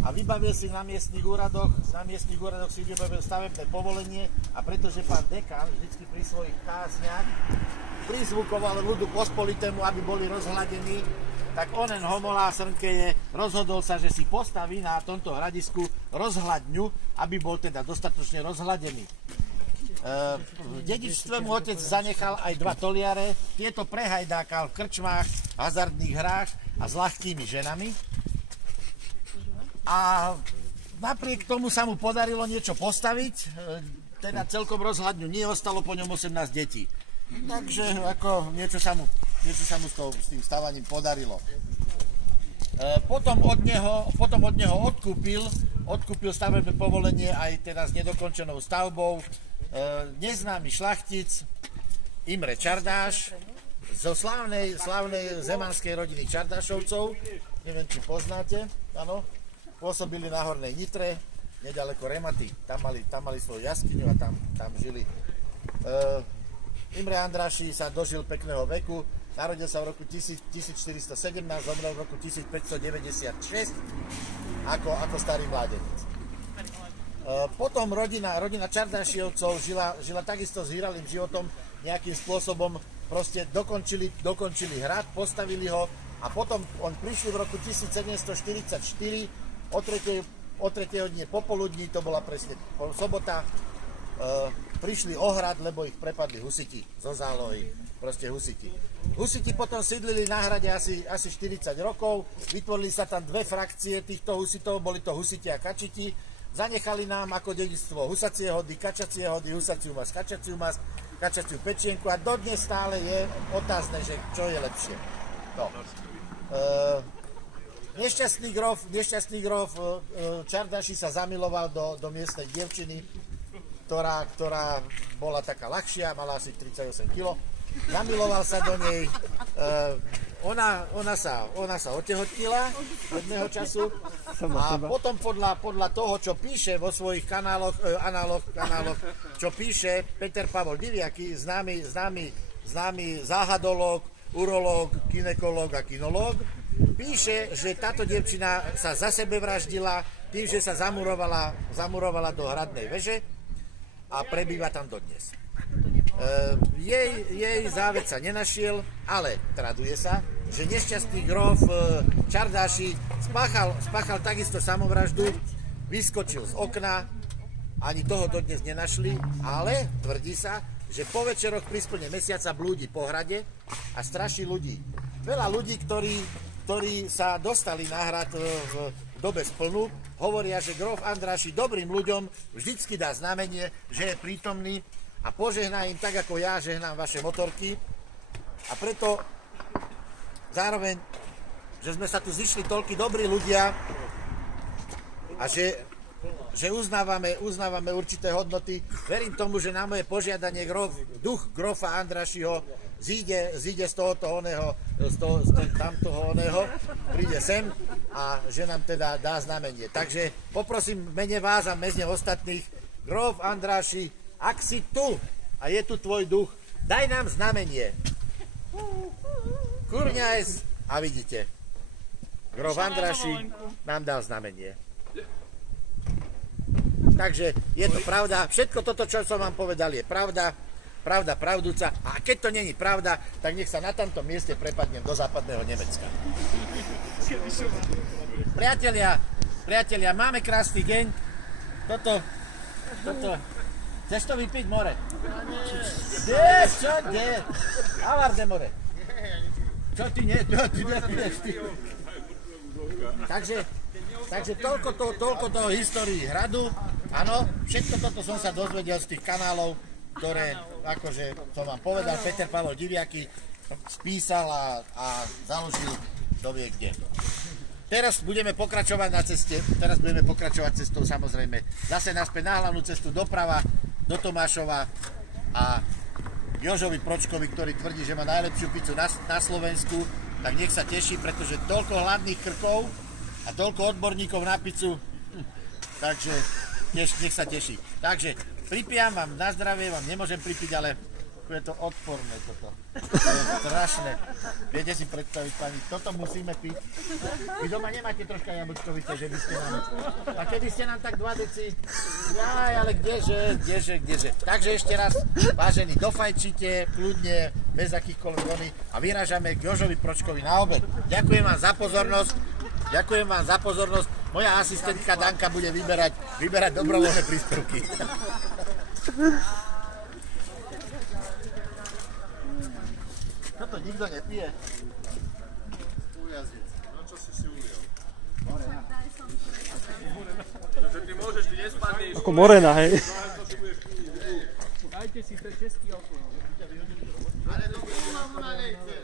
a vybavil si na miestnych úradoch si vybavil stavebné povolenie a pretože pán dekan vždycky pri svojich kázniach prizvukoval ľudu pospolitému, aby boli rozhladení, tak onen homolá srnkeje rozhodol sa, že si postaví na tomto hradisku rozhľadňu, aby bol teda dostatočne rozhladený. V dedičstve mu otec zanechal aj 2 toliare, tieto prehajdákal v krčmách, hazardných hrách a s ľahkými ženami. A napriek tomu sa mu podarilo niečo postaviť, teda celkom rozhľadňu nie, ostalo po ňom 18 detí. Takže ako niečo sa mu s tým stavaním podarilo. Potom od neho odkúpil stavebné povolenie aj teda s nedokončenou stavbou neznámy šlachtic Imre Čardáš zo slávnej zemanskej rodiny Čardášovcov, neviem, či poznáte, áno, pôsobili na Hornej Nitre, nedaleko Rematy, tam mali svoju jaskyňu a tam žili. Imre Andráši sa dožil pekného veku, narodil sa v roku 1417, zomrel v roku 1596 ako starý mládenec. Potom rodina Čardášiovcov žila takisto s hýralým životom, nejakým spôsobom proste dokončili hrad, postavili ho a potom on prišli v roku 1744 o 3. hodine popoludní, to bola presne sobota, prišli o hrad, lebo ich prepadli husiti zo zálohy, proste husiti. Husiti potom sídlili na hrade asi 40 rokov, vytvorili sa tam 2 frakcie týchto husitov, boli to husiti a kačiti, zanechali nám ako dedičstvo husacie hody, kačacie hody, husaciu mas, kačaciu pečienku a dodnes stále je otázne, že čo je lepšie. No. Nešťastný grof Čardáši sa zamiloval do miestnej dievčiny, ktorá bola taká ľahšia, mala asi 38 kg. Zamiloval sa do nej, ona sa otehotnila jedného času a potom podľa toho, čo píše vo svojich análoch, čo píše Peter Pavol Diviaký, známy záhadológ, urológ, gynekológ a kinológ, píše, že táto dievčina sa za sebe vraždila tým, že sa zamurovala do hradnej veže a prebýva tam dodnes. Jej závet sa nenašiel, ale traduje sa, že nešťastný grof Čardáši spáchal takisto samovraždu, vyskočil z okna, ani toho dodnes nenašli, ale tvrdí sa, že po večeroch pri splne mesiaca blúdi po hrade a straší ľudí. Veľa ľudí, ktorí sa dostali na hrad v dobe splnu, hovoria, že grof Andráši dobrým ľuďom vždycky dá znamenie, že je prítomný a požehná im tak, ako ja žehnám vaše motorky. A preto zároveň, že sme sa tu zišli toľkí dobrí ľudia a že uznávame určité hodnoty, verím tomu, že na moje požiadanie duch grofa Andrášiho zíde z tamtoho oného, príde sem a že nám teda dá znamenie. Takže poprosím v mene vás a mene ostatných, grof Andráši, ak si tu a je tu tvoj duch, daj nám znamenie. Kurňajs, a vidíte, grof Andráši nám dal znamenie. Takže je to pravda, všetko toto, čo som vám povedal, je pravda, pravda pravdúca, a keď to není pravda, tak nech sa na tomto mieste prepadnem do západného Nemecka. Priatelia, máme krásny deň, toto, chceš to vypiť, more? Kde? Avarde, more. Čo ty nepiješ, ty? Takže toľko toho histórii hradu. Áno, všetko toto som sa dozvedel z tých kanálov, ktoré, akože som vám povedal, Peter Pavol Diviaký spísal a založil dovie kde. Teraz budeme pokračovať na ceste, cestou samozrejme zase naspäť na hlavnú cestu doprava do Tomášova a Jožovi Pročkovi, ktorý tvrdí, že má najlepšiu pizzu na Slovensku, tak nech sa teší, pretože toľko hladných krkov a toľko odborníkov na pizzu, takže nech sa teší. Takže pripijam vám na zdravie, vám nemôžem pripiť, ale trošku je to odporné toto. To je strašné. Viete si predstaviť, pani, toto musíme piť. Vy doma nemáte troška jablčkovice, že by ste nám... A keby ste nám tak 2 deci... Jaj, ale kdeže. Takže ešte raz, vážení, dofajčite, kľudne, bez akýchkoľvek oný a vyrážame k Jožovi Pročkovi na obed. Ďakujem vám za pozornosť. Moja asistentka Danka bude vyberať dobrovoľné príspevky. Toto nikto nepije. Ujazdec. No čo si ulial? Že ty môžeš, ty nespadneš. Ako morena, hej. Dajte si ten český alkohol. Ale to ona nejde.